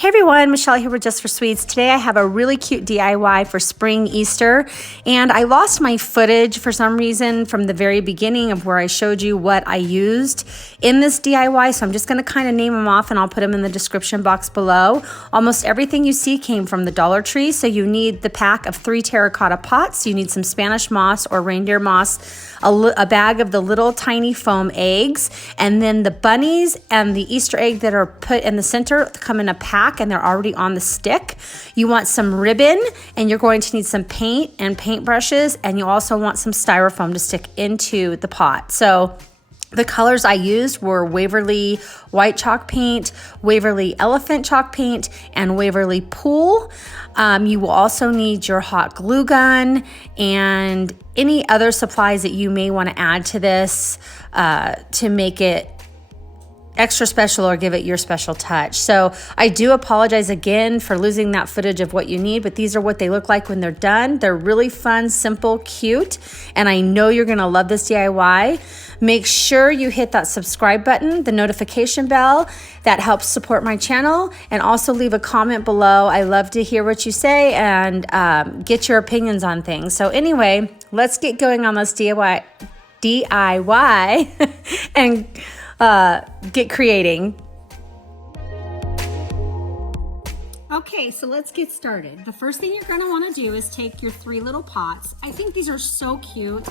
Hey everyone, Michelle here with Just for Sweets. Today I have a really cute DIY for spring Easter, and I lost my footage for some reason from the very beginning of where I showed you what I used in this DIY, so I'm just going to kind of name them off and I'll put them in the description box below. Almost everything you see came from the Dollar Tree, so you need the pack of 3 terracotta pots, you need some Spanish moss or reindeer moss, a bag of the little tiny foam eggs, and then the bunnies and the Easter egg that are put in the center come in a pack and they're already on the stick. You want some ribbon, and you're going to need some paint and paint brushes, and you also want some styrofoam to stick into the pot. So the colors I used were Waverly white chalk paint, Waverly elephant chalk paint, and Waverly pool. You will also need your hot glue gun and any other supplies that you may want to add to this to make it extra special or give it your special touch. So I do apologize again for losing that footage of what you need, but these are what they look like when they're done. They're really fun, simple, cute, and I know you're gonna love this DIY. Make sure you hit that subscribe button, the notification bell. That helps support my channel, and also leave a comment below. I love to hear what you say and get your opinions on things. So anyway, let's get going on this DIY and get creating. Okay, so let's get started. The first thing you're going to want to do is take your 3 little pots. I think these are so cute.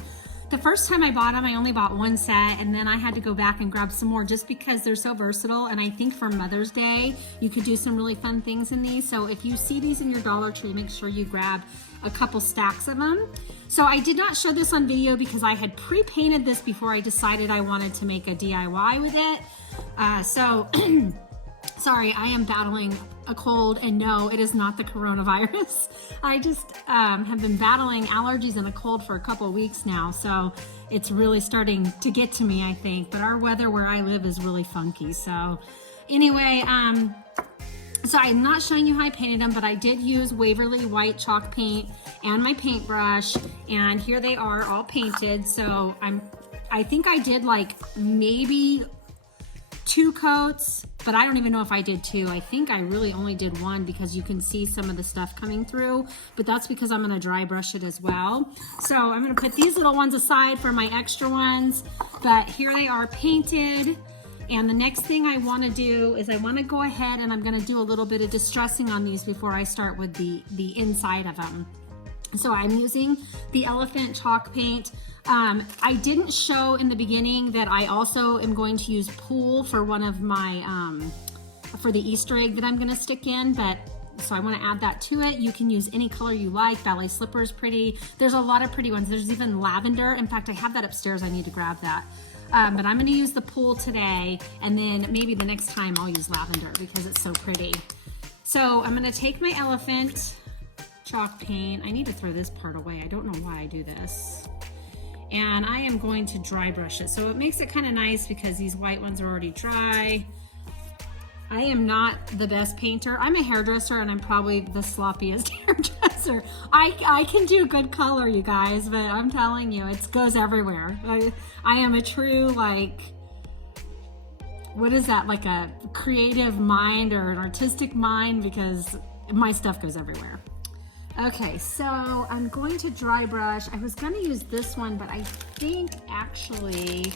The first time I bought them, I only bought 1 set, and then I had to go back and grab some more just because they're so versatile. And I think for Mother's Day, you could do some really fun things in these. So if you see these in your Dollar Tree, make sure you grab a couple stacks of them. So I did not show this on video because I had pre-painted this before I decided I wanted to make a DIY with it. Sorry, I am battling a cold, and no, it is not the coronavirus. I just have been battling allergies and a cold for a couple of weeks now, so it's really starting to get to me, I think. But our weather where I live is really funky. So anyway, so I'm not showing you how I painted them, but I did use Waverly white chalk paint and my paintbrush, and here they are all painted. So I think I did like maybe 2 coats, but I don't even know if I did 2. I think I really only did 1 because you can see some of the stuff coming through, but that's because I'm gonna dry brush it as well. So I'm gonna put these little ones aside for my extra ones, but here they are painted. And the next thing I wanna do is I wanna go ahead and I'm gonna do a little bit of distressing on these before I start with the inside of them. So I'm using the elephant chalk paint. I didn't show in the beginning that I also am going to use pool for one of my, for the Easter egg that I'm gonna stick in, but so I wanna add that to it. You can use any color you like. Ballet slipper is pretty. There's a lot of pretty ones. There's even lavender. In fact, I have that upstairs. I need to grab that. But I'm gonna use the pool today, and then maybe the next time I'll use lavender because it's so pretty. So I'm gonna take my elephant chalk paint. I need to throw this part away. I don't know why I do this. And I am going to dry brush it. So it makes it kind of nice because these white ones are already dry. I am not the best painter. I'm a hairdresser and I'm probably the sloppiest hairdresser. I can do good color, you guys, but I'm telling you, it goes everywhere. I am a true, like, what is that, like a creative mind or an artistic mind, because my stuff goes everywhere. Okay, so I'm going to dry brush. I was gonna use this one, but I think actually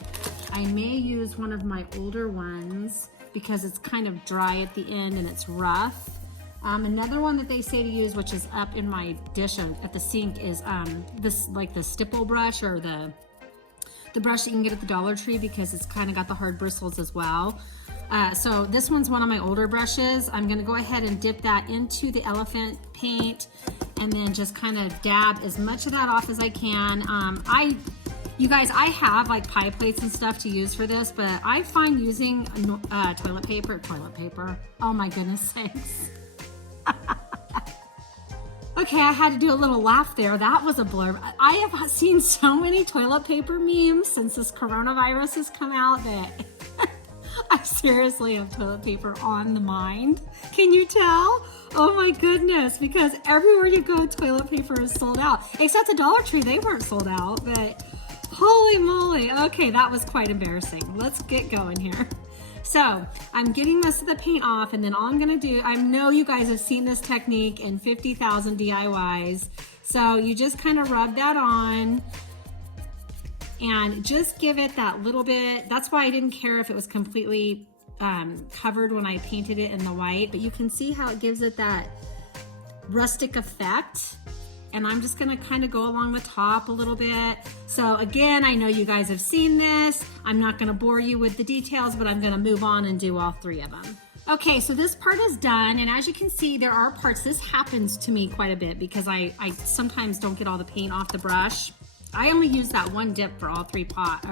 I may use one of my older ones because it's kind of dry at the end and it's rough. Another one that they say to use, which is up in my dish at the sink, is this, like the stipple brush, or the brush that you can get at the Dollar Tree, because it's kind of got the hard bristles as well. So this one's one of my older brushes. I'm gonna go ahead and dip that into the elephant paint and then just kind of dab as much of that off as I can. You guys, I have like pie plates and stuff to use for this, but I find using toilet paper, oh my goodness sakes. Okay, I had to do a little laugh there. That was a blur. I have seen so many toilet paper memes since this coronavirus has come out that I seriously have toilet paper on the mind. Can you tell? Oh my goodness, because everywhere you go, toilet paper is sold out. Except the Dollar Tree, they weren't sold out, but holy moly. Okay, that was quite embarrassing. Let's get going here. So I'm getting most of the paint off, and then all I'm gonna do, I know you guys have seen this technique in 50,000 DIYs. So you just kind of rub that on and just give it that little bit. That's why I didn't care if it was completely covered when I painted it in the white, but you can see how it gives it that rustic effect. And I'm just gonna kind of go along the top a little bit. So again, I know you guys have seen this. I'm not gonna bore you with the details, but I'm gonna move on and do all three of them. Okay, so this part is done, and as you can see, there are parts, this happens to me quite a bit because I sometimes don't get all the paint off the brush. I only used that one dip for all three pots,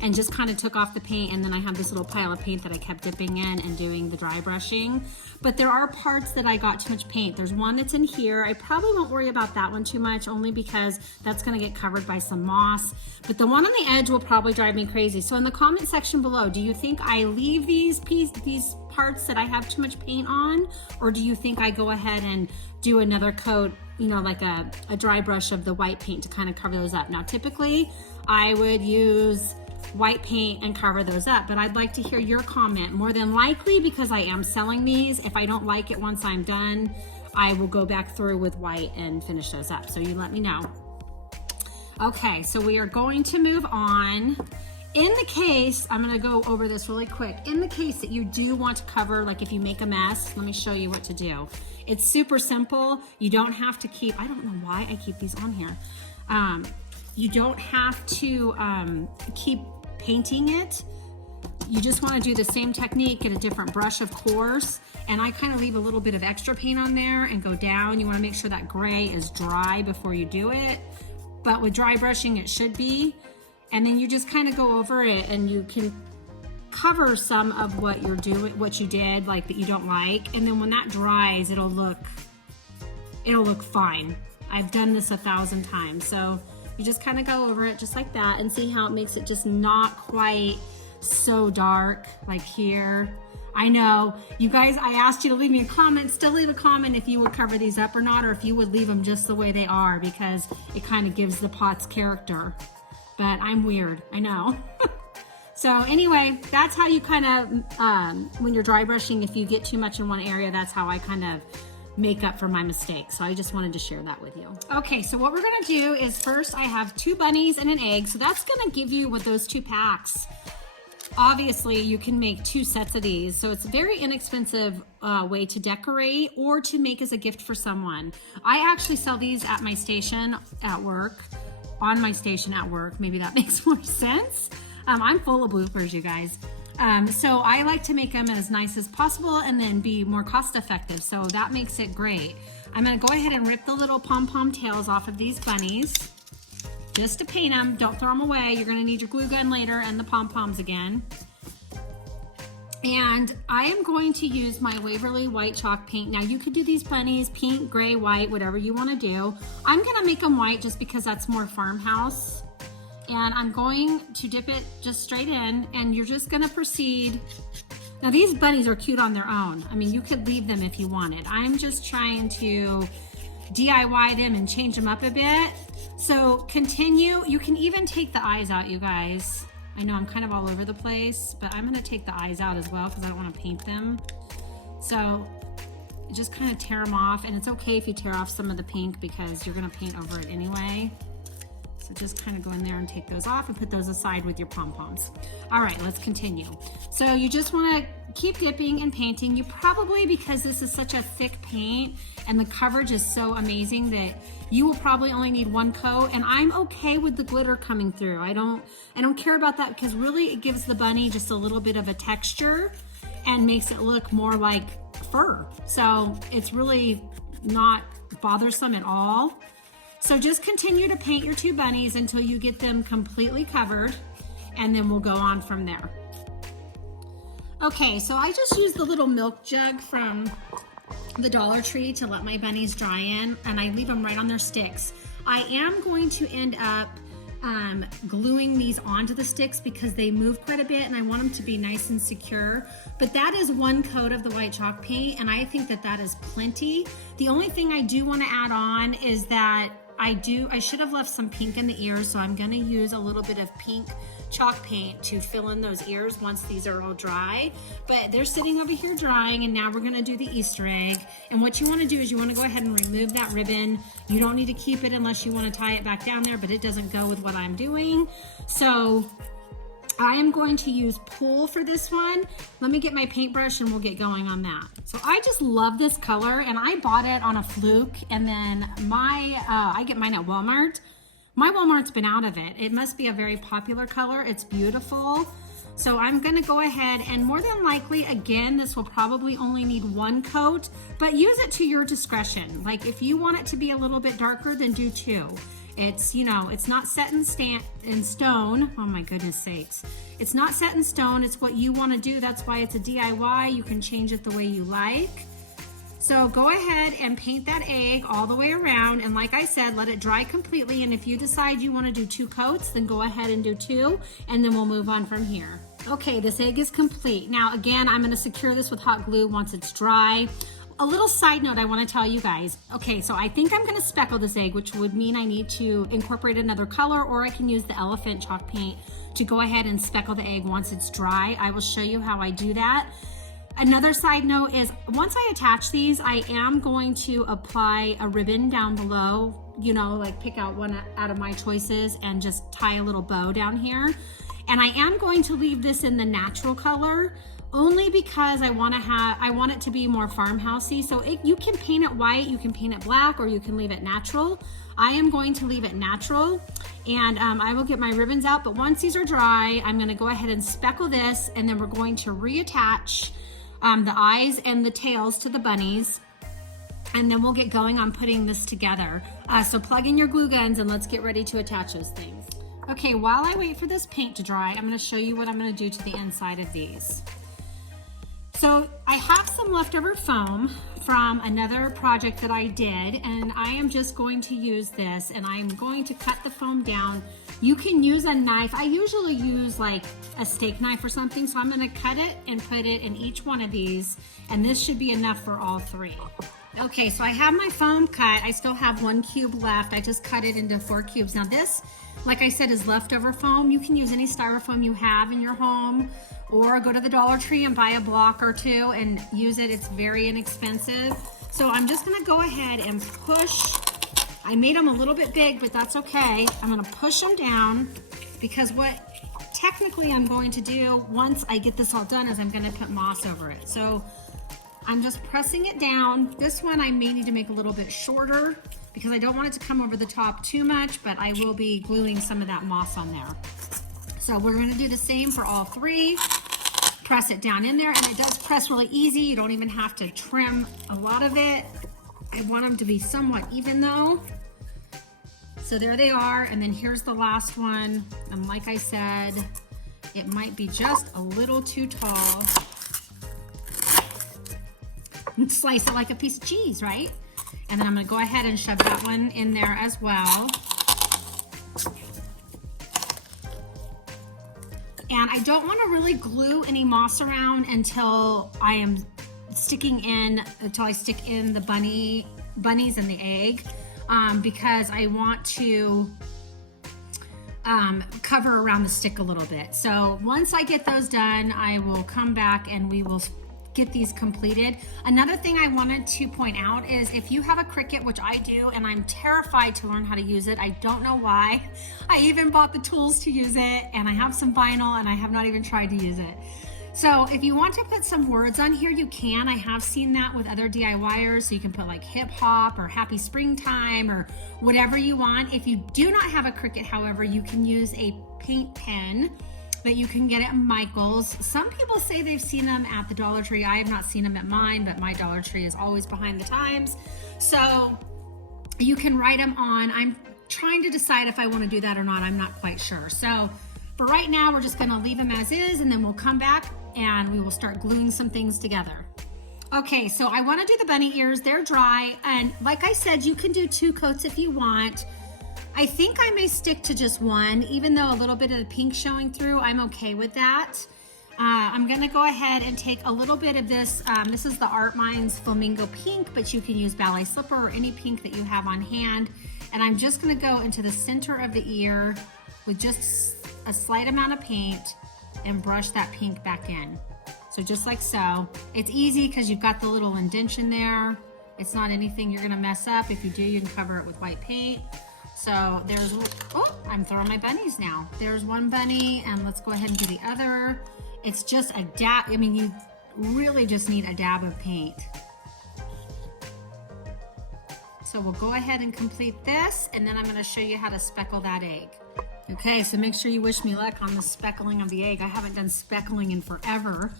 and just kind of took off the paint, and then I have this little pile of paint that I kept dipping in and doing the dry brushing. But there are parts that I got too much paint. There's one that's in here. I probably won't worry about that one too much, only because that's gonna get covered by some moss. But the one on the edge will probably drive me crazy. So in the comment section below, do you think I leave these parts that I have too much paint on? Or do you think I go ahead and do another coat, you know, like a dry brush of the white paint to kind of cover those up? Now, typically I would use white paint and cover those up, but I'd like to hear your comment. More than likely, because I am selling these, if I don't like it once I'm done, I will go back through with white and finish those up. So you let me know. Okay, so we are going to move on. In the case, I'm gonna go over this really quick. In the case that you do want to cover, like if you make a mess, let me show you what to do. It's super simple. You don't have to keep, I don't know why I keep these on here. You don't have to keep painting it. You just want to do the same technique, get a different brush, of course, and I kind of leave a little bit of extra paint on there and go down. You want to make sure that gray is dry before you do it, but with dry brushing it should be. And then you just kind of go over it, and you can cover some of what you're doing, what you did, like that you don't like, and then when that dries, it'll look fine. I've done this 1,000 times, so you just kind of go over it just like that and see how it makes it just not quite so dark like here. I know, you guys, I asked you to leave me a comment. Still leave a comment if you would cover these up or not, or if you would leave them just the way they are, because it kind of gives the pots character. But I'm weird, I know. So anyway, that's how you kind of, when you're dry brushing, if you get too much in one area, that's how I kind of make up for my mistakes. So I just wanted to share that with you. Okay, so what we're gonna do is first I have 2 bunnies and an egg. So that's gonna give you with those 2 packs. Obviously you can make 2 sets of these. So it's a very inexpensive way to decorate or to make as a gift for someone. I actually sell these at my station at work, on my station at work. Maybe that makes more sense. I'm full of bloopers, you guys. So I like to make them as nice as possible and then be more cost effective. So that makes it great. I'm gonna go ahead and rip the little pom-pom tails off of these bunnies just to paint them. Don't throw them away. You're gonna need your glue gun later and the pom-poms again. And I am going to use my Waverly white chalk paint. Now you could do these bunnies pink, gray, white, whatever you wanna do. I'm gonna make them white just because that's more farmhouse. And I'm going to dip it just straight in, and you're just gonna proceed. Now these bunnies are cute on their own. I mean, you could leave them if you wanted. I'm just trying to DIY them and change them up a bit. So continue, you can even take the eyes out, you guys. I know I'm kind of all over the place, but I'm gonna take the eyes out as well because I don't wanna paint them. So just kind of tear them off, and it's okay if you tear off some of the pink because you're gonna paint over it anyway. So just kind of go in there and take those off and put those aside with your pom-poms. All right, let's continue. So you just want to keep dipping and painting. You probably, because this is such a thick paint and the coverage is so amazing, that you will probably only need 1 coat. And I'm okay with the glitter coming through. I don't care about that because really it gives the bunny just a little bit of a texture and makes it look more like fur. So it's really not bothersome at all. So just continue to paint your 2 bunnies until you get them completely covered, and then we'll go on from there. Okay, so I just used the little milk jug from the Dollar Tree to let my bunnies dry in, and I leave them right on their sticks. I am going to end up gluing these onto the sticks because they move quite a bit and I want them to be nice and secure. But that is 1 coat of the white chalk paint, and I think that that is plenty. The only thing I do want to add on is that I should have left some pink in the ears, so I'm going to use a little bit of pink chalk paint to fill in those ears once these are all dry. But they're sitting over here drying, and now we're gonna do the Easter egg. And what you wanna do is you wanna go ahead and remove that ribbon. You don't need to keep it unless you wanna tie it back down there, but it doesn't go with what I'm doing. So I am going to use Pool for this one. Let me get my paintbrush and we'll get going on that. So I just love this color, and I bought it on a fluke, and then I get mine at Walmart. My Walmart's been out of it. It must be a very popular color. It's beautiful. So I'm gonna go ahead, and more than likely, again, this will probably only need one coat, but use it to your discretion. Like if you want it to be a little bit darker, then do 2. It's, you know, it's not set in stone. Oh my goodness sakes. It's not set in stone. It's what you want to do. That's why it's a DIY. You can change it the way you like. So go ahead and paint that egg all the way around. And like I said, let it dry completely. And if you decide you want to do 2 coats, then go ahead and do 2. And then we'll move on from here. Okay, this egg is complete. Now, again, I'm going to secure this with hot glue once it's dry. A little side note I want to tell you guys. Okay, so I think I'm going to speckle this egg, which would mean I need to incorporate another color, or I can use the elephant chalk paint to go ahead and speckle the egg once it's dry. I will show you how I do that. Another side note is once I attach these, I am going to apply a ribbon down below, you know, like pick out one out of my choices and just tie a little bow down here. And I am going to leave this in the natural color, only because I want it to be more farmhousey. So you can paint it white, you can paint it black, or you can leave it natural. I am going to leave it natural, and I will get my ribbons out. But once these are dry, I'm going to go ahead and speckle this, and then we're going to reattach the eyes and the tails to the bunnies, and then we'll get going on putting this together. So plug in your glue guns and let's get ready to attach those things. Okay, while I wait for this paint to dry, I'm going to show you what I'm going to do to the inside of these. So I have some leftover foam from another project that I did, and I am just going to use this, and I'm going to cut the foam down. You can use a knife. I usually use like a steak knife or something, so I'm going to cut it and put it in each one of these, and this should be enough for all 3. Okay, so I have my foam cut. I still have 1 cube left. I just cut it into 4 cubes. Now this, like I said, is leftover foam. You can use any styrofoam you have in your home, or go to the Dollar Tree and buy a block or 2 and use it. It's very inexpensive. So I'm just gonna go ahead and push. I made them a little bit big, but that's okay. I'm gonna push them down, because what technically I'm going to do once I get this all done is I'm gonna put moss over it. So I'm just pressing it down. This one I may need to make a little bit shorter because I don't want it to come over the top too much, but I will be gluing some of that moss on there. So we're gonna do the same for all 3. Press it down in there, and it does press really easy. You don't even have to trim a lot of it. I want them to be somewhat even though. So there they are, and then here's the last one. And like I said, it might be just a little too tall. Slice it like a piece of cheese, right? And then I'm gonna go ahead and shove that one in there as well. And I don't want to really glue any moss around until I stick in the bunnies and the egg, because I want to cover around the stick a little bit. So once I get those done, I will come back and we will get these completed. Another thing I wanted to point out is if you have a Cricut, which I do, and I'm terrified to learn how to use it. I don't know why. I even bought the tools to use it, and I have some vinyl, and I have not even tried to use it. So if you want to put some words on here, you can. I have seen that with other DIYers, so you can put like hip hop or happy springtime or whatever you want. If you do not have a Cricut, however, you can use a paint pen that you can get at Michael's. Some people say they've seen them at the Dollar Tree. I have not seen them at mine, but my Dollar Tree is always behind the times. So you can write them on. I'm trying to decide if I want to do that or not. I'm not quite sure. So for right now, we're just gonna leave them as is, and then we'll come back and we will start gluing some things together. Okay, so I wanna do the bunny ears. They're dry, and like I said, you can do 2 coats if you want. I think I may stick to just 1, even though a little bit of the pink showing through, I'm okay with that. I'm gonna go ahead and take a little bit of this. This is the Art Minds Flamingo Pink, but you can use Ballet Slipper or any pink that you have on hand. And I'm just gonna go into the center of the ear with just a slight amount of paint and brush that pink back in. So just like so. It's easy because you've got the little indentation there. It's not anything you're gonna mess up. If you do, you can cover it with white paint. So there's, oh, I'm throwing my bunnies now. There's one bunny, and let's go ahead and do the other. It's just a dab, I mean, you really just need a dab of paint. So we'll go ahead and complete this, and then I'm gonna show you how to speckle that egg. Okay, so make sure you wish me luck on the speckling of the egg. I haven't done speckling in forever.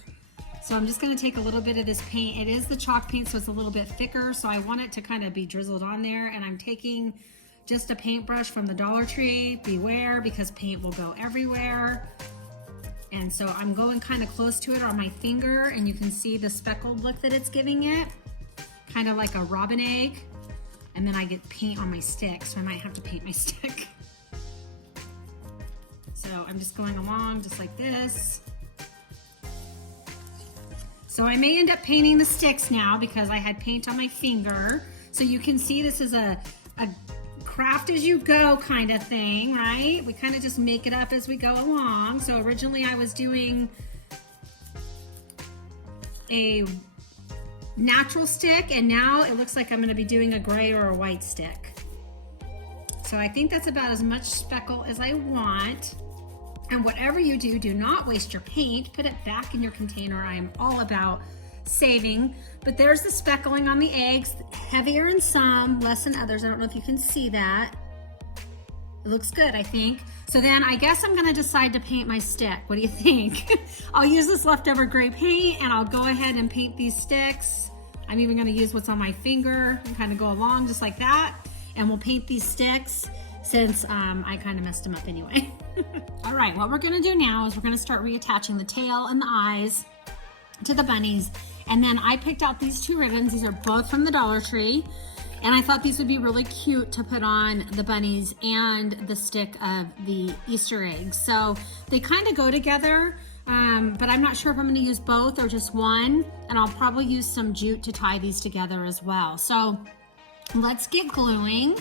So I'm just gonna take a little bit of this paint. It is the chalk paint, so it's a little bit thicker, so I want it to kind of be drizzled on there, and I'm taking just a paintbrush from the Dollar Tree. Beware, because paint will go everywhere. And so I'm going kind of close to it on my finger, and you can see the speckled look that it's giving it, kind of like a robin egg. And then I get paint on my stick, so I might have to paint my stick. So I'm just going along just like this. So I may end up painting the sticks now because I had paint on my finger. So you can see this is a craft as you go kind of thing, right? We kind of just make it up as we go along. So originally I was doing a natural stick, and now it looks like I'm going to be doing a gray or a white stick. So I think that's about as much speckle as I want. And whatever you do, do not waste your paint. Put it back in your container. I am all about saving. But there's the speckling on the eggs, heavier in some, less in others. I don't know if you can see that. It looks good, I think. So then I guess I'm gonna decide to paint my stick. What do you think? I'll use this leftover gray paint, and I'll go ahead and paint these sticks. I'm even gonna use what's on my finger and kind of go along just like that. And we'll paint these sticks since I kind of messed them up anyway. All right, what we're gonna do now is we're gonna start reattaching the tail and the eyes to the bunnies. And then I picked out these two ribbons. These are both from the Dollar Tree. And I thought these would be really cute to put on the bunnies and the stick of the Easter eggs. So they kind of go together, but I'm not sure if I'm gonna use both or just one. And I'll probably use some jute to tie these together as well. So let's get gluing.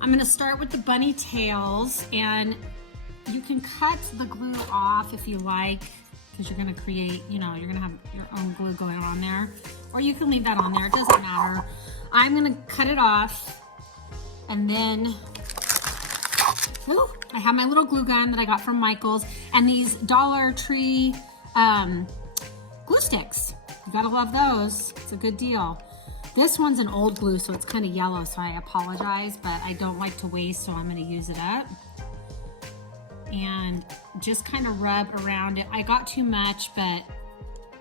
I'm gonna start with the bunny tails, and you can cut the glue off if you like, because you're gonna create, you know, you're gonna have your own glue going on there. Or you can leave that on there, it doesn't matter. I'm gonna cut it off, and then, ooh, I have my little glue gun that I got from Michael's, and these Dollar Tree glue sticks. You gotta love those, it's a good deal. This one's an old glue, so it's kind of yellow, so I apologize, but I don't like to waste, so I'm gonna use it up. And just kind of rub around it. I got too much, but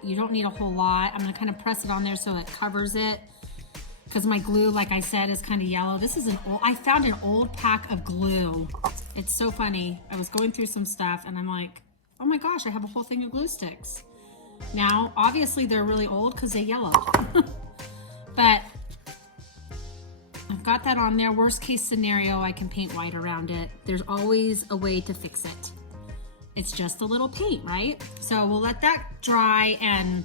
you don't need a whole lot. I'm gonna kind of press it on there so it covers it, because my glue, like I said, is kind of yellow. This is I found an old pack of glue. It's so funny. I was going through some stuff and I'm like, oh my gosh, I have a whole thing of glue sticks. Now, obviously they're really old because they yellowed. But I've got that on there. Worst case scenario, I can paint white around it. There's always a way to fix it. It's just a little paint, right? So we'll let that dry, and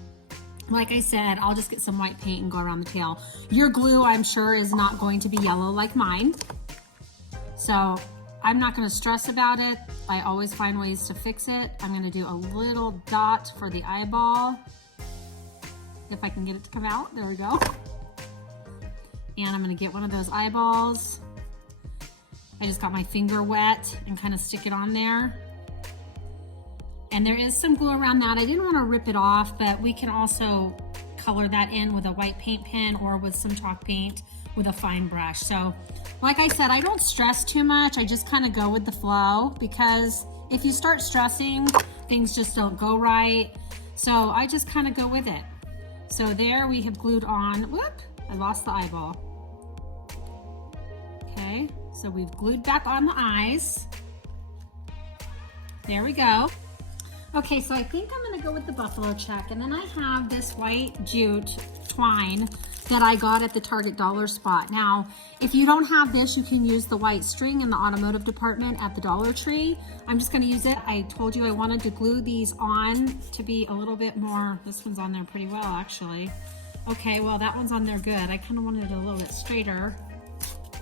like I said, I'll just get some white paint and go around the tail. Your glue, I'm sure, is not going to be yellow like mine. So I'm not gonna stress about it. I always find ways to fix it. I'm gonna do a little dot for the eyeball. If I can get it to come out, there we go. And I'm gonna get one of those eyeballs. I just got my finger wet and kind of stick it on there. And there is some glue around that. I didn't want to rip it off, but we can also color that in with a white paint pen or with some chalk paint with a fine brush. So like I said, I don't stress too much. I just kind of go with the flow, because if you start stressing, things just don't go right. So I just kind of go with it. So there we have glued on, whoop, I lost the eyeball. Okay, so we've glued back on the eyes. There we go. Okay, so I think I'm gonna go with the buffalo check, and then I have this white jute twine that I got at the Target Dollar Spot. Now, if you don't have this, you can use the white string in the automotive department at the Dollar Tree. I'm just gonna use it. I told you I wanted to glue these on to be a little bit more, this one's on there pretty well actually. Okay, well that one's on there good. I kind of wanted it a little bit straighter.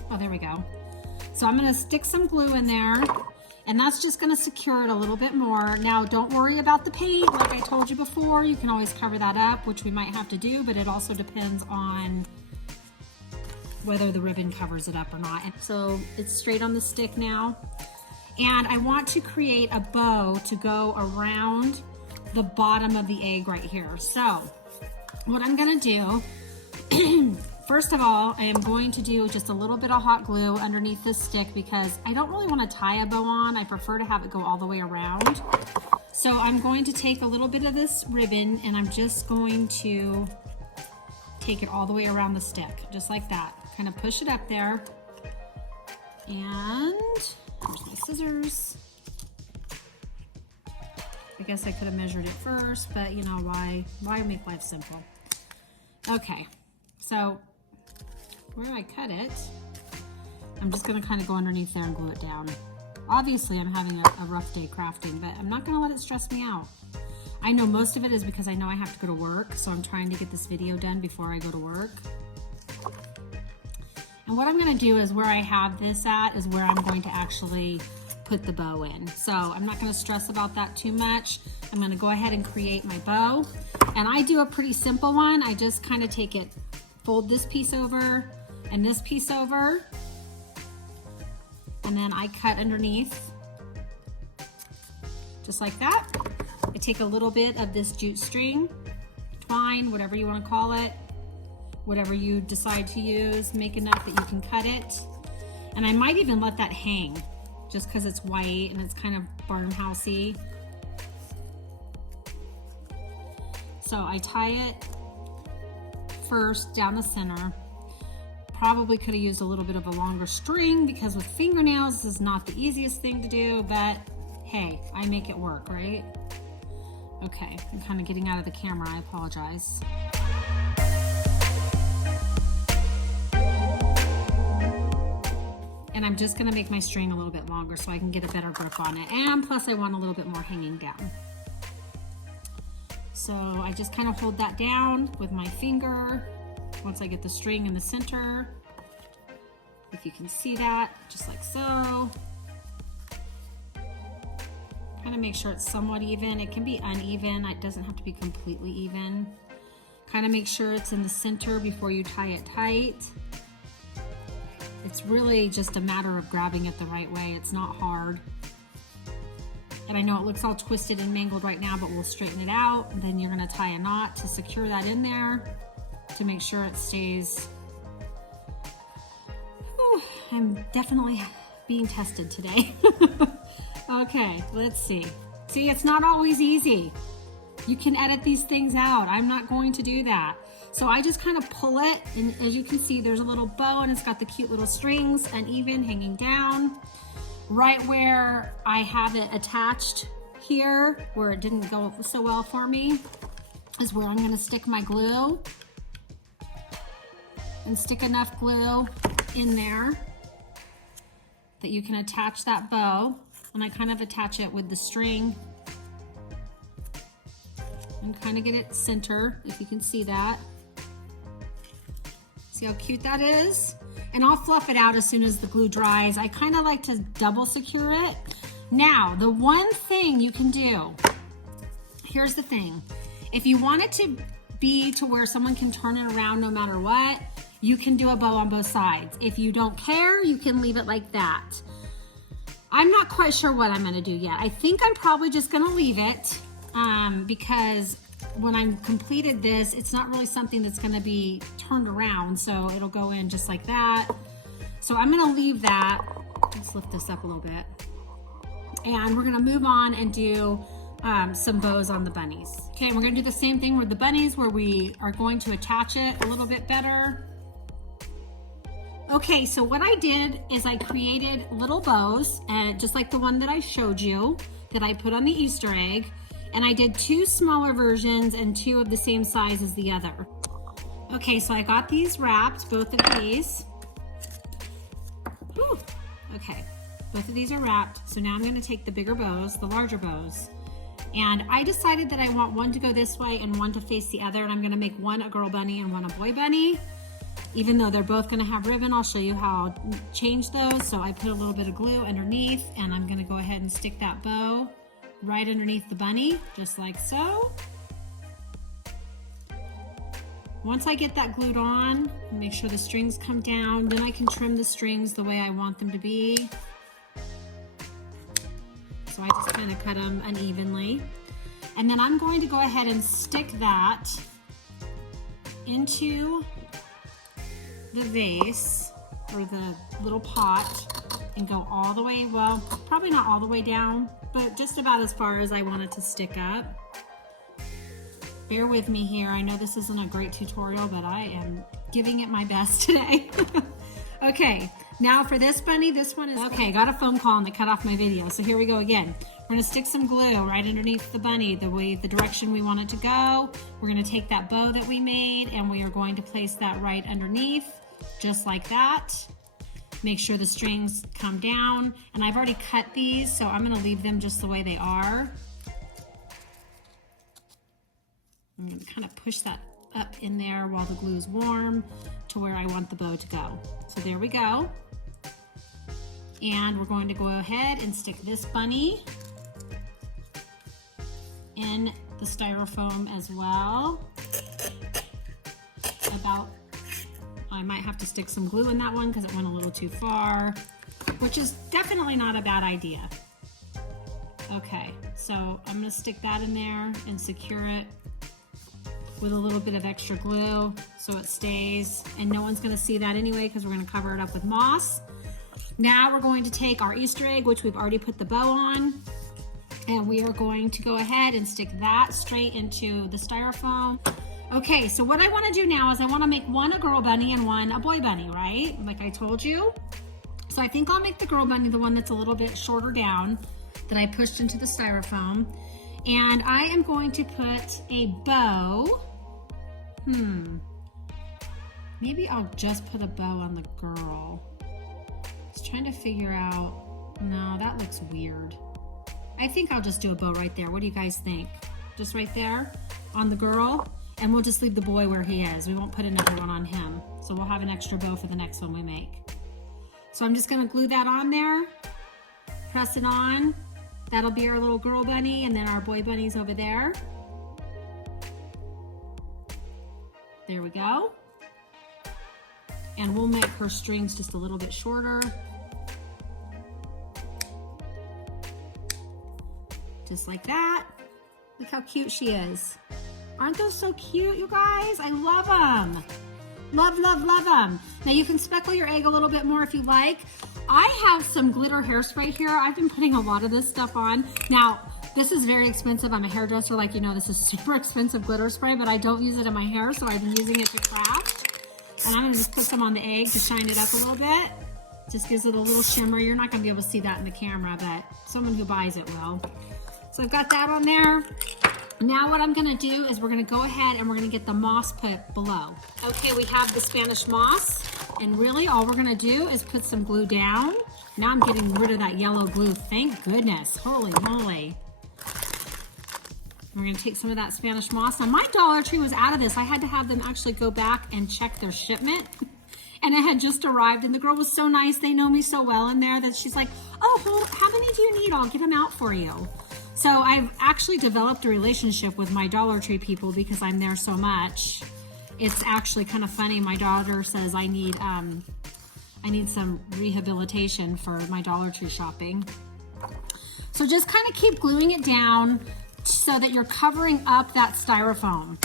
Oh, there we go. So I'm gonna stick some glue in there. And that's just gonna secure it a little bit more. Now, don't worry about the paint. Like I told you before, you can always cover that up, which we might have to do, but it also depends on whether the ribbon covers it up or not. And so it's straight on the stick now. And I want to create a bow to go around the bottom of the egg right here. So what I'm gonna do, first of all, I am going to do just a little bit of hot glue underneath this stick because I don't really want to tie a bow on. I prefer to have it go all the way around. So I'm going to take a little bit of this ribbon and I'm just going to take it all the way around the stick, just like that. Kind of push it up there. And here's my scissors. I guess I could have measured it first, but you know, why make life simple? Okay, so where I cut it, I'm just gonna kind of go underneath there and glue it down. Obviously, I'm having a rough day crafting, but I'm not gonna let it stress me out. I know most of it is because I know I have to go to work, so I'm trying to get this video done before I go to work. And what I'm gonna do is where I have this at is where I'm going to actually put the bow in. So I'm not gonna stress about that too much. I'm gonna go ahead and create my bow. And I do a pretty simple one. I just kind of take it, fold this piece over and this piece over. And then I cut underneath, just like that. I take a little bit of this jute string, twine, whatever you wanna call it, whatever you decide to use, make enough that you can cut it. And I might even let that hang just because it's white and it's kind of farmhousey. So I tie it first down the center. Probably could have used a little bit of a longer string because with fingernails, this is not the easiest thing to do, but hey, I make it work, right? Okay, I'm kind of getting out of the camera, I apologize. And I'm just gonna make my string a little bit longer so I can get a better grip on it. And plus I want a little bit more hanging down. So I just kind of hold that down with my finger. Once I get the string in the center, if you can see that, just like so. Kind of make sure it's somewhat even. It can be uneven, it doesn't have to be completely even. Kind of make sure it's in the center before you tie it tight. It's really just a matter of grabbing it the right way. It's not hard. And I know it looks all twisted and mangled right now, but we'll straighten it out. And then you're gonna tie a knot to secure that in there to make sure it stays. Whew, I'm definitely being tested today. Okay, let's see. See, it's not always easy. You can edit these things out. I'm not going to do that. So I just kind of pull it, and as you can see, there's a little bow and it's got the cute little strings and even hanging down. Right where I have it attached here, where it didn't go so well for me, is where I'm gonna stick my glue. And stick enough glue in there that you can attach that bow. And I kind of attach it with the string and kind of get it center, if you can see that. See how cute that is? And I'll fluff it out as soon as the glue dries. I kind of like to double secure it. Now, the one thing you can do, here's the thing. If you want it to be to where someone can turn it around no matter what, you can do a bow on both sides. If you don't care, you can leave it like that. I'm not quite sure what I'm gonna do yet. I think I'm probably just gonna leave it because when I'm completed this, it's not really something that's gonna be turned around, so it'll go in just like that. So I'm gonna leave that. Let's lift this up a little bit. And we're gonna move on and do some bows on the bunnies. Okay, we're gonna do the same thing with the bunnies where we are going to attach it a little bit better. Okay, so what I did is I created little bows, and just like the one that I showed you, that I put on the Easter egg, and I did 2 smaller versions and 2 of the same size as the other. Okay, so I got these wrapped, both of these. Whew. Okay, both of these are wrapped, so now I'm gonna take the bigger bows, the larger bows, and I decided that I want one to go this way and one to face the other, and I'm gonna make one a girl bunny and one a boy bunny. Even though they're both gonna have ribbon, I'll show you how I'll change those. So I put a little bit of glue underneath, and I'm gonna go ahead and stick that bow right underneath the bunny, just like so. Once I get that glued on, make sure the strings come down, then I can trim the strings the way I want them to be. So I just kind of cut them unevenly. And then I'm going to go ahead and stick that into the vase or the little pot and go all the way, well, probably not all the way down, but just about as far as I want it to stick up. Bear with me here. I know this isn't a great tutorial, but I am giving it my best today. Okay, now for this bunny, this one is, okay, got a phone call and they cut off my video. So here we go again. We're gonna stick some glue right underneath the bunny, the direction we want it to go. We're gonna take that bow that we made and we are going to place that right underneath, just like that. Make sure the strings come down. And I've already cut these, so I'm gonna leave them just the way they are. I'm gonna kind of push that up in there while the glue is warm to where I want the bow to go. So there we go. And we're going to go ahead and stick this bunny in the styrofoam as well. I might have to stick some glue in that one because it went a little too far, which is definitely not a bad idea. Okay, so I'm gonna stick that in there and secure it with a little bit of extra glue so it stays, and no one's gonna see that anyway because we're gonna cover it up with moss. Now we're going to take our Easter egg, which we've already put the bow on, and we are going to go ahead and stick that straight into the styrofoam. Okay, so what I wanna do now is I wanna make one a girl bunny and one a boy bunny, right? Like I told you. So I think I'll make the girl bunny the one that's a little bit shorter down that I pushed into the styrofoam. And I am going to put a bow. Maybe I'll just put a bow on the girl. I was trying to figure out, no, that looks weird. I think I'll just do a bow right there. What do you guys think? Just right there on the girl, and we'll just leave the boy where he is. We won't put another one on him. So we'll have an extra bow for the next one we make. So I'm just gonna glue that on there, press it on. That'll be our little girl bunny, and then our boy bunny's over there. There we go. And we'll make her strings just a little bit shorter. Just like that. Look how cute she is. Aren't those so cute, you guys? I love them. Love, love, love them. Now you can speckle your egg a little bit more if you like. I have some glitter hairspray here. I've been putting a lot of this stuff on. Now, this is very expensive. I'm a hairdresser, like you know, this is super expensive glitter spray, but I don't use it in my hair, so I've been using it to craft. And I'm gonna just put some on the egg to shine it up a little bit. Just gives it a little shimmer. You're not gonna be able to see that in the camera, but someone who buys it will. So I've got that on there. Now what I'm gonna do is we're gonna go ahead and we're gonna get the moss put below. Okay, we have the Spanish moss, and really all we're gonna do is put some glue down. Now I'm getting rid of that yellow glue, thank goodness, holy moly. We're gonna take some of that Spanish moss. Now my Dollar Tree was out of this. I had to have them actually go back and check their shipment. And it had just arrived, and the girl was so nice. They know me so well in there that she's like, oh, how many do you need? I'll get them out for you. So I've actually developed a relationship with my Dollar Tree people because I'm there so much. It's actually kind of funny. My daughter says I need some rehabilitation for my Dollar Tree shopping. So just kind of keep gluing it down so that you're covering up that styrofoam.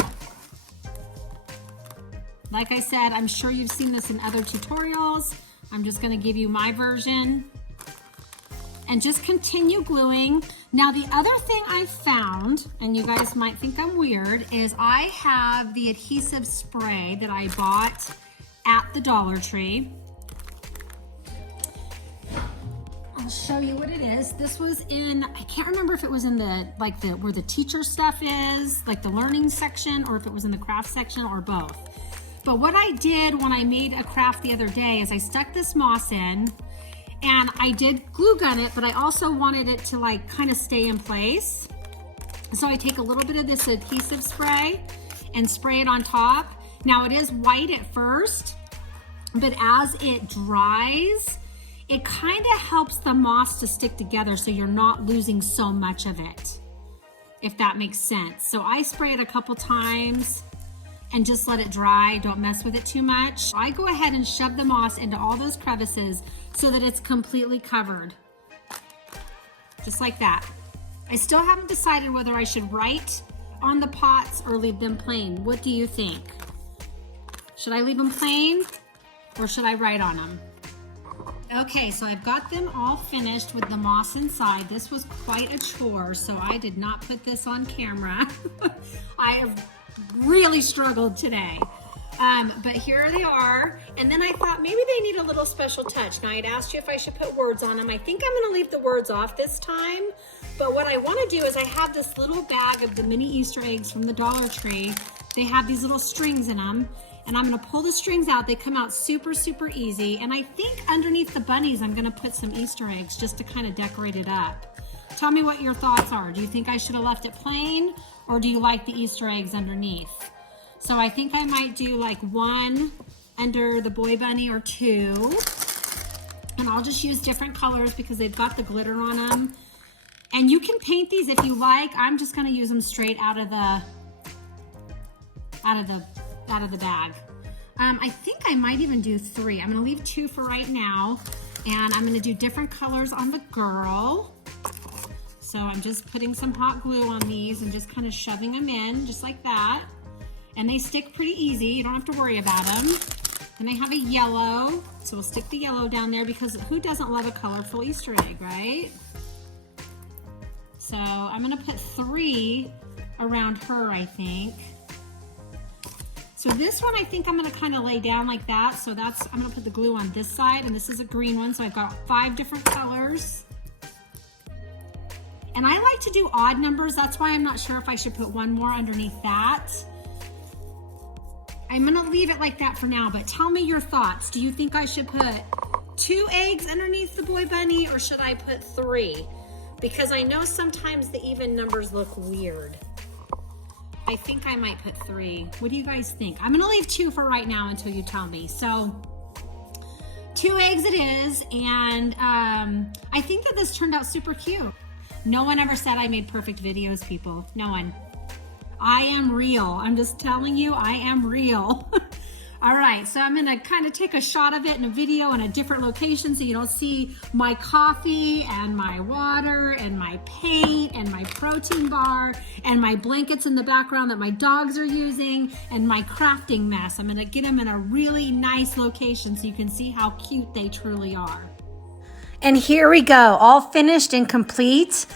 Like I said, I'm sure you've seen this in other tutorials. I'm just gonna give you my version. And just continue gluing. Now the other thing I found, and you guys might think I'm weird, is I have the adhesive spray that I bought at the Dollar Tree. I'll show you what it is. This was in, I can't remember if it was in the, where the teacher stuff is, like the learning section, or if it was in the craft section, or both. But what I did when I made a craft the other day is I stuck this moss in, and I did glue gun it, but I also wanted it to like kind of stay in place. So I take a little bit of this adhesive spray and spray it on top. Now it is white at first, but as it dries, it kind of helps the moss to stick together so you're not losing so much of it, if that makes sense. So I spray it a couple times and just let it dry. Don't mess with it too much. I go ahead and shove the moss into all those crevices so that it's completely covered. Just like that. I still haven't decided whether I should write on the pots or leave them plain. What do you think? Should I leave them plain or should I write on them? Okay, so I've got them all finished with the moss inside. This was quite a chore, so I did not put this on camera. I have really struggled today. But here they are. And then I thought maybe they need a little special touch. Now I'd asked you if I should put words on them. I think I'm gonna leave the words off this time. But what I wanna do is I have this little bag of the mini Easter eggs from the Dollar Tree. They have these little strings in them. And I'm gonna pull the strings out. They come out super, super easy. And I think underneath the bunnies, I'm gonna put some Easter eggs just to kind of decorate it up. Tell me what your thoughts are. Do you think I should have left it plain or do you like the Easter eggs underneath? So I think I might do like one under the boy bunny or two. And I'll just use different colors because they've got the glitter on them. And you can paint these if you like. I'm just gonna use them straight out of the bag. I think I might even do 3. I'm gonna leave 2 for right now. And I'm gonna do different colors on the girl. So I'm just putting some hot glue on these and just kind of shoving them in just like that. And they stick pretty easy. You don't have to worry about them. Then I have a yellow. So we'll stick the yellow down there because who doesn't love a colorful Easter egg, right? So I'm gonna put 3 around her, I think. So this one I think I'm gonna kind of lay down like that. So I'm gonna put the glue on this side, and this is a green one. So I've got 5 different colors. And I like to do odd numbers. That's why I'm not sure if I should put one more underneath that. I'm gonna leave it like that for now, but tell me your thoughts. Do you think I should put 2 eggs underneath the boy bunny or should I put 3? Because I know sometimes the even numbers look weird. I think I might put 3. What do you guys think? I'm gonna leave 2 for right now until you tell me. So 2 eggs it is, and I think that this turned out super cute. No one ever said I made perfect videos, people. No one. I am real. I'm just telling you, I am real. All right, so I'm gonna kind of take a shot of it in a video in a different location so you don't see my coffee and my water and my paint and my protein bar and my blankets in the background that my dogs are using and my crafting mess. I'm gonna get them in a really nice location so you can see how cute they truly are. And here we go, all finished and complete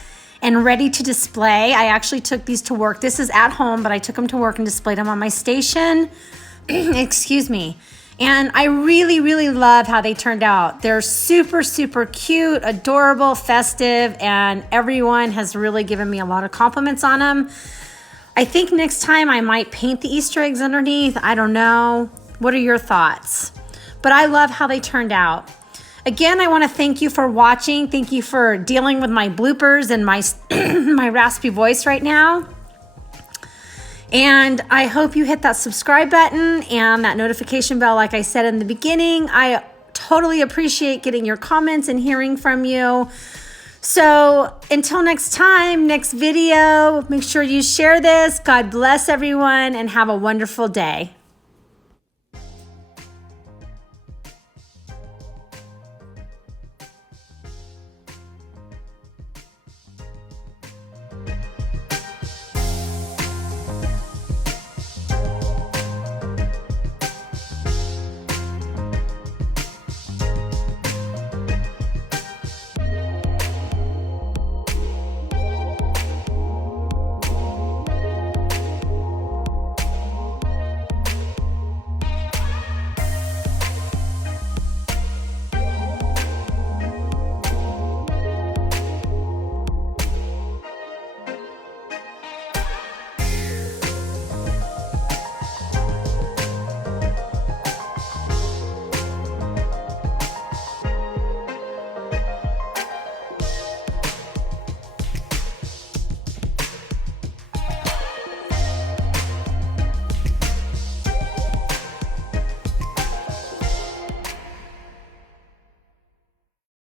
and ready to display. I actually took these to work. This is at home, but I took them to work and displayed them on my station. Excuse me. And I really, really love how they turned out. They're super, super cute, adorable, festive, and everyone has really given me a lot of compliments on them. I think next time I might paint the Easter eggs underneath. I don't know. What are your thoughts? But I love how they turned out. Again, I want to thank you for watching. Thank you for dealing with my bloopers and my, my raspy voice right now. And I hope you hit that subscribe button and that notification bell like I said in the beginning. I totally appreciate getting your comments and hearing from you. So until next time, next video, make sure you share this. God bless everyone and have a wonderful day.